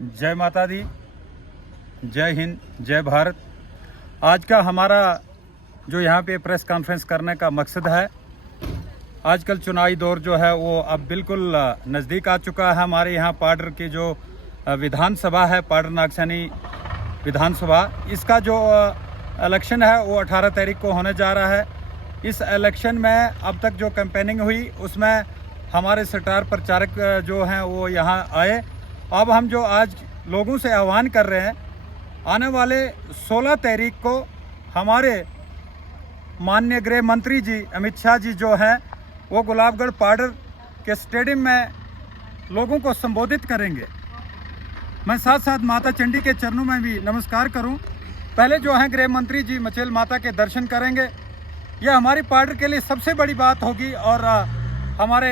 जय माता दी, जय हिंद, जय भारत। आज का हमारा जो यहाँ पे प्रेस कॉन्फ्रेंस करने का मकसद है, आजकल चुनावी दौर जो है वो अब बिल्कुल नज़दीक आ चुका है। हमारे यहाँ पाडर की जो विधानसभा है, पाडर नागसैनी विधानसभा, इसका जो इलेक्शन है वो 18 तारीख को होने जा रहा है। इस इलेक्शन में अब तक जो कैंपेनिंग हुई उसमें हमारे स्टार प्रचारक जो हैं वो यहाँ आए। अब हम जो आज लोगों से आह्वान कर रहे हैं, आने वाले 16 तारीख को हमारे माननीय गृह मंत्री जी अमित शाह जी जो हैं वो गुलाबगढ़ पाडर के स्टेडियम में लोगों को संबोधित करेंगे। मैं साथ साथ माता चंडी के चरणों में भी नमस्कार करूं। पहले जो है गृह मंत्री जी मचेल माता के दर्शन करेंगे। यह हमारी पाडर के लिए सबसे बड़ी बात होगी और हमारे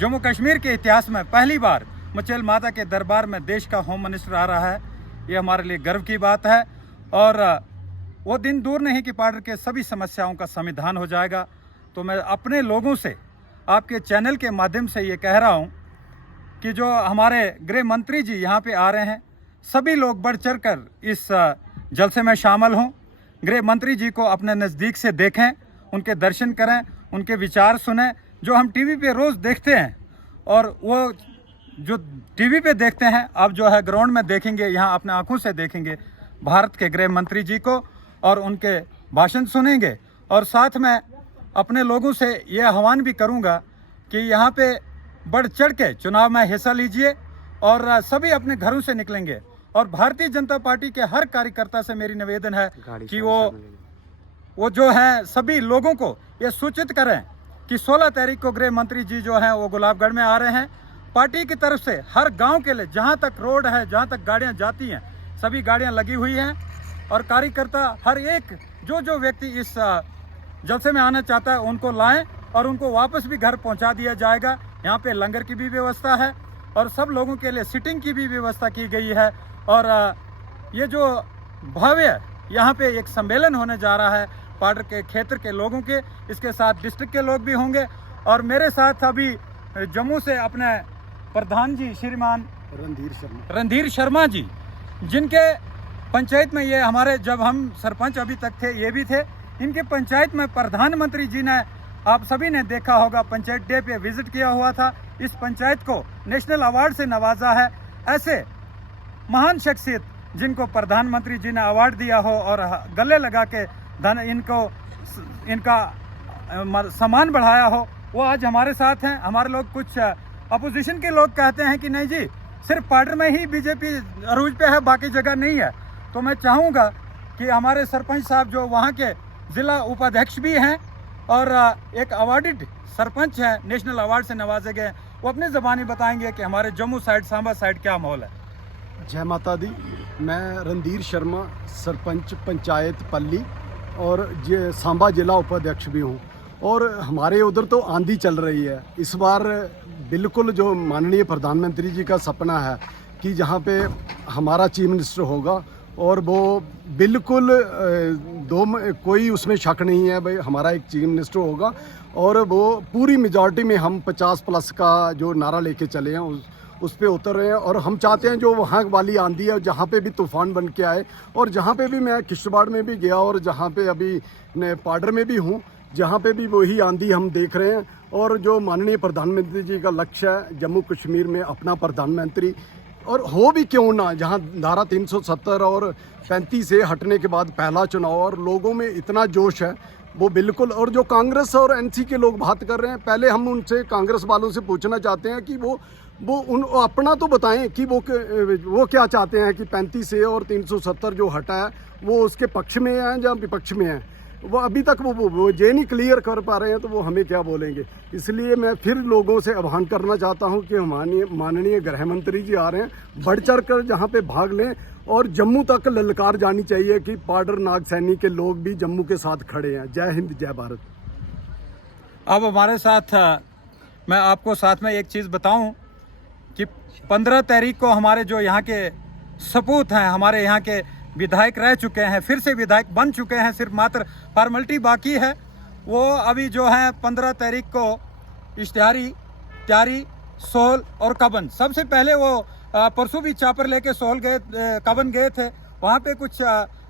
जम्मू कश्मीर के इतिहास में पहली बार मचेल माता के दरबार में देश का होम मिनिस्टर आ रहा है। ये हमारे लिए गर्व की बात है और वो दिन दूर नहीं कि पाडर के सभी समस्याओं का समाधान हो जाएगा। तो मैं अपने लोगों से आपके चैनल के माध्यम से ये कह रहा हूँ कि जो हमारे गृह मंत्री जी यहाँ पे आ रहे हैं, सभी लोग बढ़ चढ़ कर इस जलसे में शामिल हों। गृह मंत्री जी को अपने नज़दीक से देखें, उनके दर्शन करें, उनके विचार सुनें। जो हम टीवी पे रोज़ देखते हैं और वो जो टीवी पे देखते हैं, आप जो है ग्राउंड में देखेंगे, यहाँ अपने आंखों से देखेंगे भारत के गृह मंत्री जी को और उनके भाषण सुनेंगे। और साथ में अपने लोगों से ये आह्वान भी करूँगा कि यहाँ पे बढ़ चढ़ के चुनाव में हिस्सा लीजिए और सभी अपने घरों से निकलेंगे। और भारतीय जनता पार्टी के हर कार्यकर्ता से मेरी निवेदन है कि वो जो है सभी लोगों को ये सूचित करें कि 16 तारीख को गृह मंत्री जी जो हैं वो गुलाबगढ़ में आ रहे हैं। पार्टी की तरफ से हर गांव के लिए जहां तक रोड है, जहां तक गाड़ियां जाती हैं, सभी गाड़ियां लगी हुई हैं और कार्यकर्ता हर एक जो व्यक्ति इस जलसे में आना चाहता है उनको लाएं और उनको वापस भी घर पहुंचा दिया जाएगा। यहाँ पे लंगर की भी व्यवस्था है और सब लोगों के लिए सिटिंग की भी व्यवस्था की गई है। और ये जो भव्य यहाँ पे एक सम्मेलन होने जा रहा है पाडर के क्षेत्र के लोगों के, इसके साथ डिस्ट्रिक्ट के लोग भी होंगे और मेरे साथ अभी जम्मू से अपने प्रधान जी श्रीमान रणधीर शर्मा जी, जिनके पंचायत में ये हमारे जब हम सरपंच अभी तक थे ये भी थे, इनके पंचायत में प्रधानमंत्री जी ने, आप सभी ने देखा होगा, पंचायत डे पे विजिट किया हुआ था। इस पंचायत को नेशनल अवार्ड से नवाजा है। ऐसे महान शख्सियत जिनको प्रधानमंत्री जी ने अवार्ड दिया हो और गले लगा के इनका सम्मान बढ़ाया हो, वो आज हमारे साथ हैं। हमारे लोग, कुछ अपोजिशन के लोग कहते हैं कि नहीं जी सिर्फ पाडर में ही बीजेपी अरूज पे है, बाकी जगह नहीं है। तो मैं चाहूँगा कि हमारे सरपंच साहब जो वहाँ के ज़िला उपाध्यक्ष भी हैं और एक अवार्डेड सरपंच हैं, नेशनल अवार्ड से नवाजे गए, वो अपनी ज़बानी बताएंगे कि हमारे जम्मू साइड, सांबा साइड क्या माहौल है। जय माता दी। मैं रणधीर शर्मा, सरपंच पंचायत पल्ली और ये सांबा जिला उपाध्यक्ष भी हूँ। और हमारे उधर तो आंधी चल रही है इस बार। बिल्कुल जो माननीय प्रधानमंत्री जी का सपना है कि जहाँ पे हमारा चीफ मिनिस्टर होगा और वो बिल्कुल कोई उसमें शक नहीं है भाई, हमारा एक चीफ मिनिस्टर होगा और वो पूरी मेजॉरिटी में हम 50+ का जो नारा लेके चले हैं उस पे उतर रहे हैं। और हम चाहते हैं जो वहाँ वाली आंधी है, जहाँ पे भी तूफान बन के आए, और जहाँ पे भी मैं किश्तवाड़ में भी गया और जहाँ पे अभी पाडर में भी हूँ, जहाँ पे भी वही आंधी हम देख रहे हैं। और जो माननीय प्रधानमंत्री जी का लक्ष्य है जम्मू कश्मीर में अपना प्रधानमंत्री, और हो भी क्यों ना, जहाँ धारा 370 और 35 से हटने के बाद पहला चुनाव और लोगों में इतना जोश है वो बिल्कुल। और जो कांग्रेस और एनसी के लोग बात कर रहे हैं, पहले हम उनसे, कांग्रेस वालों से पूछना चाहते हैं कि वो अपना तो बताएं कि वो क्या चाहते हैं कि 35 से और 370 जो हटा है वो उसके पक्ष में है या विपक्ष में है। वो अभी तक वो ये नहीं क्लियर कर पा रहे हैं, तो वो हमें क्या बोलेंगे। इसलिए मैं फिर लोगों से आह्वान करना चाहता हूं कि माननीय गृह मंत्री जी आ रहे हैं, बढ़ चढ़ कर जहाँ पे भाग लें और जम्मू तक ललकार जानी चाहिए कि पाडर नागसैनी के लोग भी जम्मू के साथ खड़े हैं। जय हिंद, जय भारत। अब हमारे साथ मैं आपको साथ में एक चीज़ बताऊं कि 15 तारीख को हमारे जो यहाँ के सपूत हैं, हमारे यहाँ के विधायक रह चुके हैं, फिर से विधायक बन चुके हैं, सिर्फ मात्र फॉर्मेलिटी बाकी है। वो अभी जो है 15 तारीख को इश्तिहारी, त्यारी, सोल और कबन, सबसे पहले वो परसों भी चापर लेके सोल गए, कबन गए थे, वहाँ पे कुछ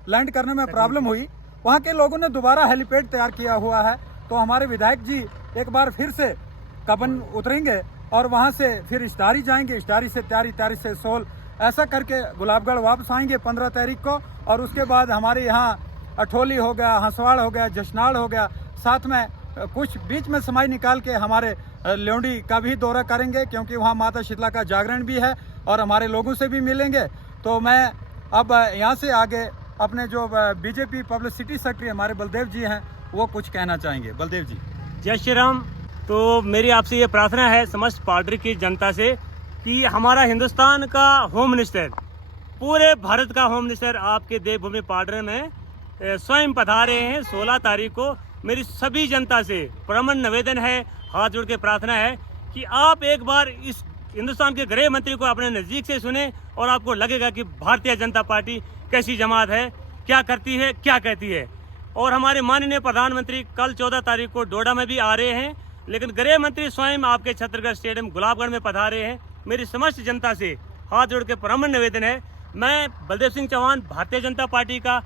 लैंड करने में प्रॉब्लम हुई। वहाँ के लोगों ने दोबारा हेलीपैड तैयार किया हुआ है, तो हमारे विधायक जी एक बार फिर से कबन उतरेंगे और वहाँ से फिर इस्टारी जाएंगे, इस्टारी से त्यारी, त्यारी से सोल, ऐसा करके गुलाबगढ़ वापस आएंगे 15 तारीख को। और उसके बाद हमारे यहाँ अठोली हो गया, हंसवाड़ हो गया, जशनाड़ हो गया, साथ में कुछ बीच में समय निकाल के हमारे ल्योंडी का भी दौरा करेंगे, क्योंकि वहाँ माता शीतला का जागरण भी है और हमारे लोगों से भी मिलेंगे। तो मैं अब यहाँ से आगे अपने जो बीजेपी पब्लिसिटी सेक्रेटरी हमारे बलदेव जी हैं, वो कुछ कहना चाहेंगे। बलदेव जी। जय श्री राम। तो मेरी आपसे ये प्रार्थना है समस्त पार्टी की जनता से कि हमारा हिंदुस्तान का होम मिनिस्टर, पूरे भारत का होम मिनिस्टर आपके देवभूमि पार्टी में स्वयं पधारे हैं 16 तारीख को। मेरी सभी जनता से प्रमण निवेदन है, हाथ जोड़ के प्रार्थना है कि आप एक बार इस हिंदुस्तान के गृह मंत्री को अपने नज़दीक से सुने और आपको लगेगा कि भारतीय जनता पार्टी कैसी जमात है, क्या करती है, क्या कहती है। और हमारे माननीय प्रधानमंत्री कल 14 तारीख को डोडा में भी आ रहे हैं, लेकिन गृह मंत्री स्वयं आपके छत्तीसगढ़ स्टेडियम गुलाबगढ़ में पधारे हैं। मेरी समस्त जनता से हाथ जोड़ के प्रमण निवेदन है। मैं बलदेव सिंह चौहान भारतीय जनता पार्टी का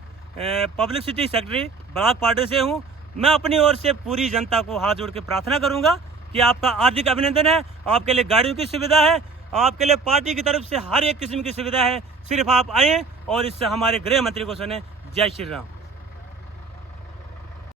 पब्लिसिटी सेक्रेटरी ब्लॉक पार्टी से हूँ। मैं अपनी ओर से पूरी जनता को हाथ जोड़ के प्रार्थना करूंगा कि आपका हार्दिक अभिनंदन है, आपके लिए गाड़ियों की सुविधा है, आपके लिए पार्टी की तरफ से हर एक किस्म की सुविधा है। सिर्फ आप आए और इससे हमारे गृह मंत्री को सुने। जय श्री राम।